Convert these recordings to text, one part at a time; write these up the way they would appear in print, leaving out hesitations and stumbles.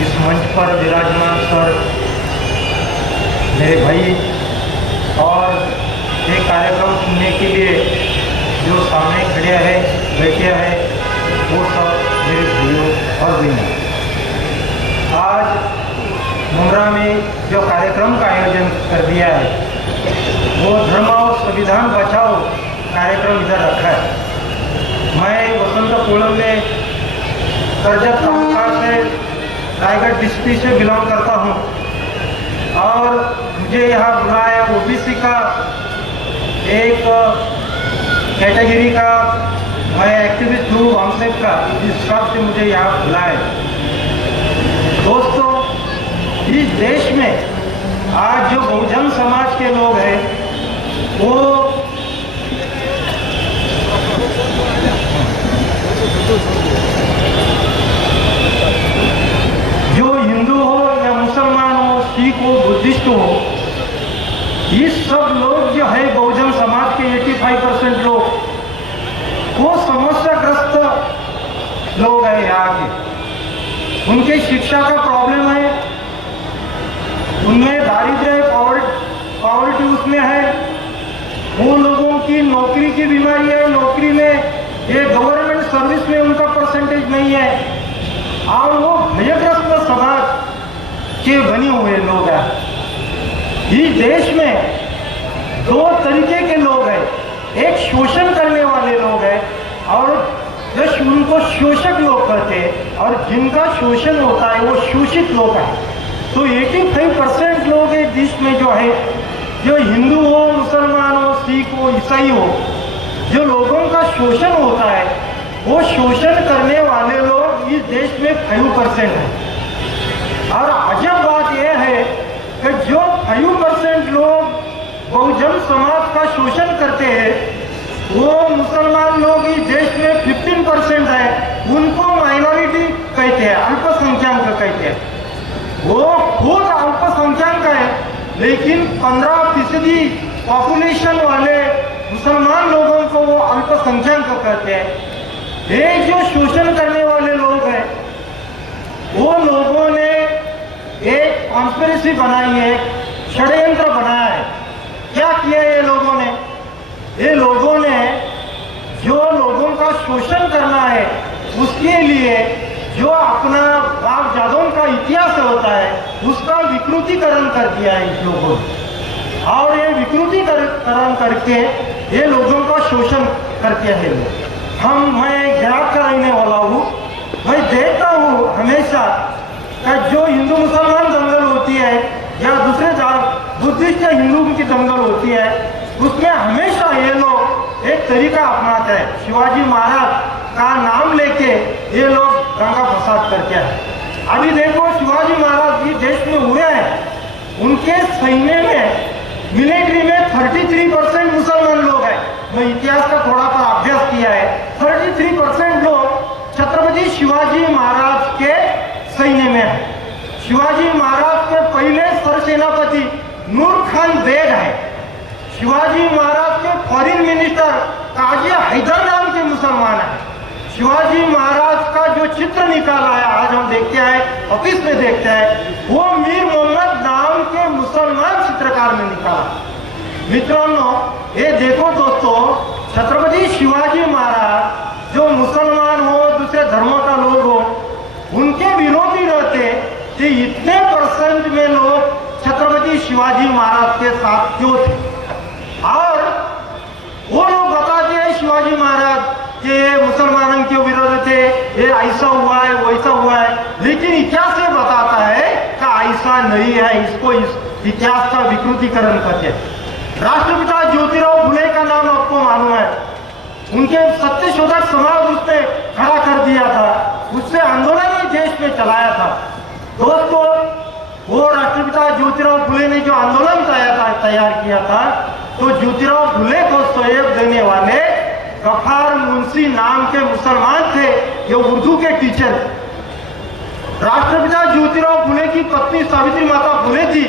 इस मंच पर विराजमान सर, मेरे भाई और ये कार्यक्रम सुनने के लिए जो सामने खड़े हैं, बैठे हैं, वो सब मेरे भाइयों और बहनों। आज मुमरा में जो कार्यक्रम का आयोजन कर दिया है वो धर्म और संविधान बचाओ कार्यक्रम इधर रखा है। मैं वसंत कोलम में करजत तालुका से रायगढ़ डिस्ट्रिक्ट से बिलोंग करता हूँ और मुझे यहाँ बुलाया ओबीसी का एक कैटेगरी का, मैं एक्टिविस्ट हूँ वामसेप का, इस हिसाब से मुझे यहाँ बुलाया। दोस्तों, इस देश में आज जो बहुजन समाज के लोग हैं वो जो हिंदू हो या मुसलमान हो, सिख हो, बुद्धिस्ट हो, ये सब लोग जो है बहुजन समाज के 85% लोग वो समस्याग्रस्त लोग हैं यहाँ के। उनके शिक्षा का प्रॉब्लम है, उनमें दारिद्र्य पॉवर्टी उसमें है, उन लोगों की नौकरी की बीमारी है, नौकरी में ये गवर्नमेंट सर्विस में उनका परसेंटेज नहीं है और वो भयग्रस्त समाज के बने हुए लोग हैं। इस देश में दो तरीके के लोग हैं, एक शोषण करने वाले लोग हैं और जो उनको शोषक लोग कहते हैं, और जिनका शोषण होता है वो शोषित लोग हैं। तो 85% लोग इस देश में जो है, जो हिंदू हो, मुसलमान हो, सिख हो, ईसाई हो, जो लोगों का शोषण होता है वो शोषण करने वाले लोग इस देश में 5% हैं। और अजब बात यह है कि जो 5% लोग बहुजन समाज का शोषण करते हैं वो मुसलमान लोग इस देश में 15% है, उनको माइनॉरिटी कहते हैं, अल्पसंख्यक कहते हैं। वो खुद अल्पसंख्यक है लेकिन 15% पॉपुलेशन वाले मुसलमान लोगों को वो अल्पसंख्यक कहते हैं। ये जो शोषण करने वाले लोग हैं वो लोगों ने एक कॉन्स्पिरेसी बनाई है, षड्यंत्र बनाया है। क्या किया ये लोगों ने? ये लोगों ने जो लोगों का शोषण करना है उसके लिए जो अपना बाप जादों का इतिहास होता है उसका विकृतीकरण कर दिया है इन लोगों ने, और ये विकृतीकरण करके ये लोगों का शोषण करते हैं लोग। मैं गुजरात का रहने वाला हूँ, मैं देखता हूँ हमेशा कि जो हिंदू मुसलमान दंगल होती है या दूसरे बुद्धिस्ट या हिंदू की दंगल होती है उसमें हमेशा ये लोग एक तरीका अपनाते हैं, शिवाजी महाराज का नाम लेके ये लोग दंगा फसाद करते हैं। अभी देखो शिवाजी महाराज जी देश में हुए हैं, उनके सैन्य में मिलिट्री में 33% मुसलमान लोग हैं। मैं इतिहास का थोड़ा सा अभ्यास किया है, 33% लोग छत्रपति शिवाजी महाराज के सैन्य में है। शिवाजी महाराज के पहले सरसेनापति नूर खान बेग है। शिवाजी महाराज के फॉरेन मिनिस्टर काजी हैदर नाम के मुसलमान है। शिवाजी महाराज का जो चित्र निकाला है आज हम देखते हैं, ऑफिस में देखते हैं, वो मीर मोहम्मद नाम के मुसलमान चित्रकार ने निकाला। मित्रों, ये देखो दोस्तों, छत्रपति शिवाजी महाराज जो मुसलमान हो, दूसरे धर्मों का लोग हो, उनके विरोधी रहते कि इतने परसेंट में लोग छत्रपति शिवाजी महाराज के साथ क्यों थे। और वो लोग बताते हैं शिवाजी महाराज कि मुसलमानों के विरोध थे, ये ऐसा हुआ है, वैसा हुआ है, लेकिन इतिहास ये बताता है कि ऐसा नहीं है। इसको इस इतिहास का विकृतीकरण करते हैं। राष्ट्रपिता ज्योतिराव फुले का नाम आपको मालूम है, उनके सत्यशोधक समाज उसने खड़ा कर दिया था, उससे आंदोलन ही देश में चलाया था। दोस्तों, वो राष्ट्रपिता ज्योतिराव फुले ने जो आंदोलन तैयार किया था, तो ज्योतिराव फुले को सहयोग देने वाले गफार मुंशी नाम के मुसलमान थे, ये उर्दू के टीचर। राष्ट्रपिता ज्योतिराव फुले की पत्नी सावित्री माता फुले जी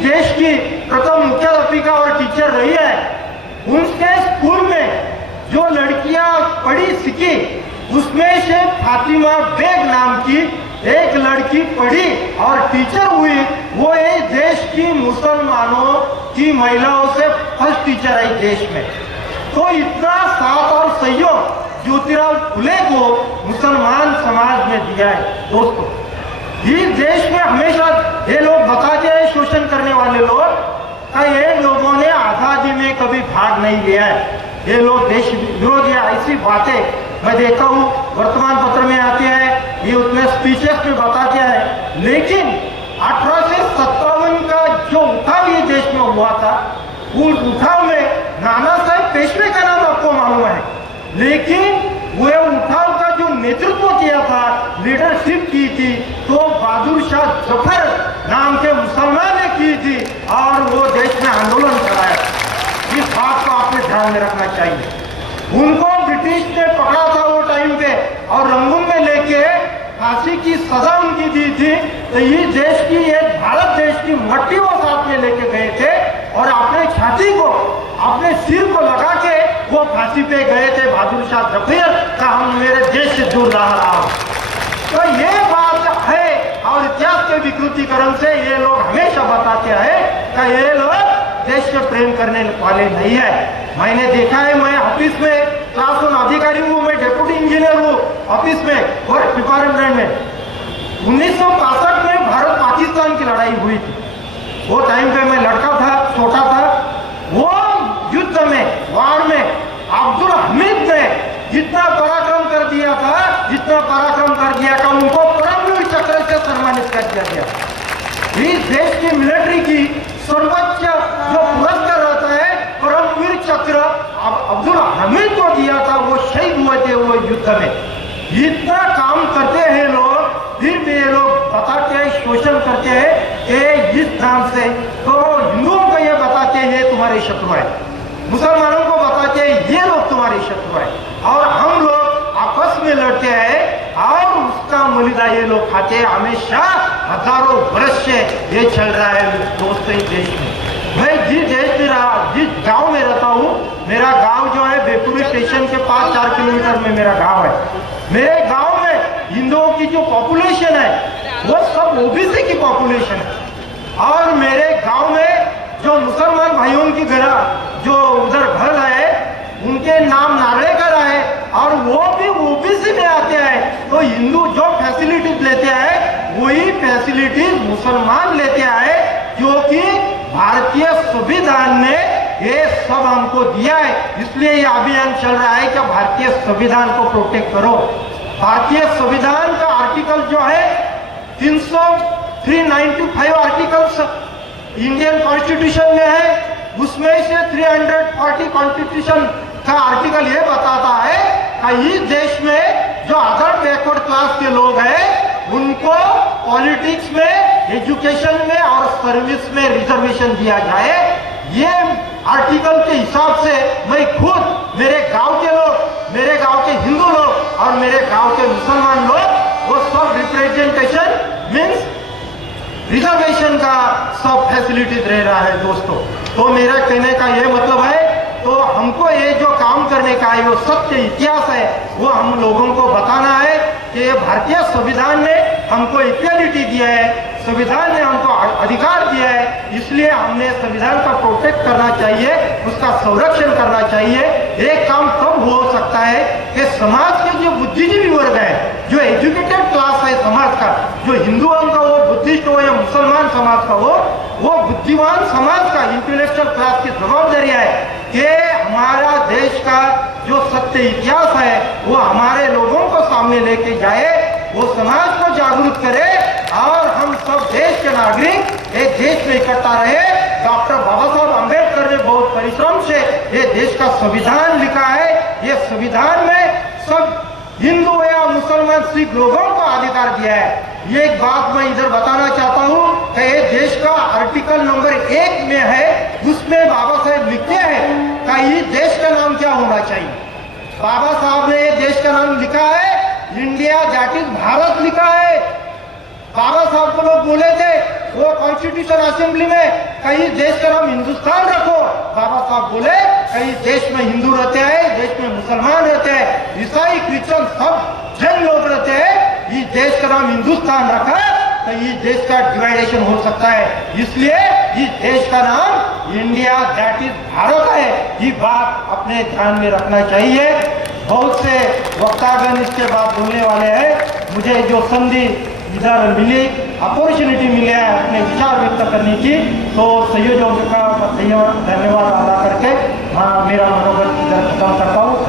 देश की प्रथम मुख्याध्यापिका और टीचर रही है। उनके स्कूल में जो लड़कियां पढ़ी सीखी उसमें से फातिमा बेग नाम की एक लड़की पढ़ी और टीचर हुई, वो इस देश की मुसलमानों की महिलाओं से फर्स्ट टीचर आई देश में। तो इतना साथ और सहयोग ज्योतिराव फुले को मुसलमान समाज ने दिया है। दोस्तों, इस देश में हमेशा ये लोग बताते हैं, शोषण करने वाले लोग, कि ये लोगों ने आजादी में कभी भाग नहीं लिया है, ये लोग देश विरोधी, ऐसी बातें मैं देखता हूँ वर्तमान पत्र में आते हैं, ये उसमें स्पीचेस में बताते हैं। लेकिन 1857 का जो उठाव ये देश में हुआ था, उस उठाव में नाना साहेब पेशवे का नाम आपको मालूम है, लेकिन वो उठाव का जो नेतृत्व किया था, लीडरशिप की थी, तो बहादुर शाह जफर नाम के मुसलमान ने की थी और वो देश में आंदोलन कराया। इस बात को आपने ध्यान में रखना चाहिए। उनको ब्रिटिश ने पकड़ा था वो टाइम पे और रंगून में लेके फांसी की सजा उनकी दी थी। तो ये देश की, ये भारत देश की मट्टी वो साथ में लेके गए थे और अपने छाती को, अपने सिर को लगा के वो फांसी पे गए थे। बहादुर शाह जफर का हम मेरे देश से दूर रहा हूं। तो ये बात है और इतिहास के विकृतीकरण से ये लोग हमेशा बताते हैं कि ये लोग देश से प्रेम करने वाले नहीं है। मैंने देखा है, मैं ऑफिस में क्लास 1 अधिकारी हूँ, मैं डेप्यूटी इंजीनियर हूँ ऑफिस में और डिपार्टमेंट में। 1965 में भारत पाकिस्तान की लड़ाई हुई थी। वो टाइम पे मैं लड़का था, छोटा था। वो युद्ध में, वार में अब्दुल हमीद ने जितना पराक्रम कर दिया था, जितना पराक्रम कर दिया था, उनको परमवीर चक्र से सम्मानित कर दिया गया। इस देश की मिलिट्री की सर्वोच्च जो पुरस्कार रहता है, परमवीर चक्र अब्दुल हमीद को दिया था। वो शहीद हुए थे वो युद्ध में। इतना काम करते हैं लोग, फिर भी ये लोग बताते हैं, शोषण करते हैं कि इस नाम से। तो हिंदुओं को ये बताते हैं तुम्हारे शत्रु है, मुसलमानों को बताते हैं ये लोग तुम्हारे शत्रु है, और हम लोग आपस में लड़ते हैं और उसका मलिदा ये लोग खाते हैं। हमेशा हजारों वर्ष से ये चल रहा है दोस्तों इस देश में। मैं जिस गांव में रहता हूँ, मेरा गांव जो है बेपुरी स्टेशन के पास 4 किलोमीटर में मेरा गांव है। मेरे गांव में हिंदुओं की जो पॉपुलेशन है वो सब ओबीसी की पॉपुलेशन है। और मेरे गांव में जो मुसलमान भाइयों की घर, जो उधर घर है, उनके नाम नार्लेकर है और वो भी ओबीसी में आते हैं। तो हिंदू जो फैसिलिटीज लेते हैं वही फैसिलिटीज मुसलमान लेते हैं, जो कि भारतीय संविधान ने ये सब हमको दिया है। इसलिए ये अभियान चल रहा है कि भारतीय संविधान को प्रोटेक्ट करो। भारतीय संविधान का आर्टिकल जो है 395 आर्टिकल्स इंडियन कॉन्स्टिट्यूशन में है, उसमें से 340 कॉन्स्टिट्यूशन का आर्टिकल ये बताता है कि इस देश में जो अदर बैकवर्ड क्लास के लोग हैं उनको पॉलिटिक्स में, एजुकेशन में और सर्विस में रिजर्वेशन दिया जाए। ये आर्टिकल के हिसाब से मैं खुद, मेरे गांव के लोग, मेरे गांव के हिंदू लोग और मेरे गांव के मुसलमान लोग, वो सब रिप्रेजेंटेशन मीन्स रिजर्वेशन का सब फैसिलिटीज रह रहा है दोस्तों। तो मेरा कहने का ये मतलब है, तो हमको ये जो काम करने का है वो सत्य इतिहास है, वो हम लोगों को बताना है कि भारतीय संविधान ने हमको इक्वालिटी दिया है, संविधान ने हमको अधिकार दिया है, इसलिए हमने संविधान का प्रोटेक्ट करना चाहिए, उसका संरक्षण करना चाहिए। एक काम तब हो सकता है कि समाज के जो बुद्धिजीवी वर्ग है, जो एजुकेटेड क्लास है समाज का, जो हिंदुओं का वो बुद्धिस्ट हो या मुसलमान समाज का हो, वो बुद्धिमान समाज का इंटेलेक्चुअल क्लास की जवाबदारी है कि हमारा देश का जो सत्य इतिहास है वो हमारे लोगों को सामने लेके जाए, वो समाज को जागरूक करे और हम सब देश के नागरिक एक देश में इकट्ठा रहे। डॉक्टर बाबा साहब अम्बेडकर ने बहुत परिश्रम से ये देश का संविधान लिखा है। ये संविधान में सब हिंदू या मुसलमान सिख लोगों को अधिकार दिया है। ये एक बात मैं इधर बताना चाहता हूँ कि ये देश का आर्टिकल नंबर 1 में है, उसमें बाबा साहेब लिखते हैं कि ये देश का नाम क्या होना चाहिए। बाबा साहब ने ये देश का नाम लिखा है इंडिया, दैट इज भारत लिखा है। बाबा साहब को लोग बोले थे वो कॉन्स्टिट्यूशन असेंबली में, कहीं देश का नाम हिंदुस्तान रखो। बाबा साहब बोले कहीं देश में हिंदू रहते हैं, देश में मुसलमान रहते हैं, ईसाई क्रिश्चियन सब जैन लोग रहते हैं, इस देश का नाम हिंदुस्तान रखा तो इस देश का डिवाइडेशन हो सकता है, इसलिए इस देश का नाम इंडिया दैट इज भारत है। ये बात अपने ध्यान में रखना चाहिए। बहुत से वक्तागण इसके बाद बोलने वाले हैं, मुझे जो संधि इधर मिली, अपॉर्चुनिटी मिली है अपने विचार व्यक्त करने की, तो संयोजकों का धन्यवाद अदा करके हाँ मेरा मनोगत इधर खत्म करता हूँ।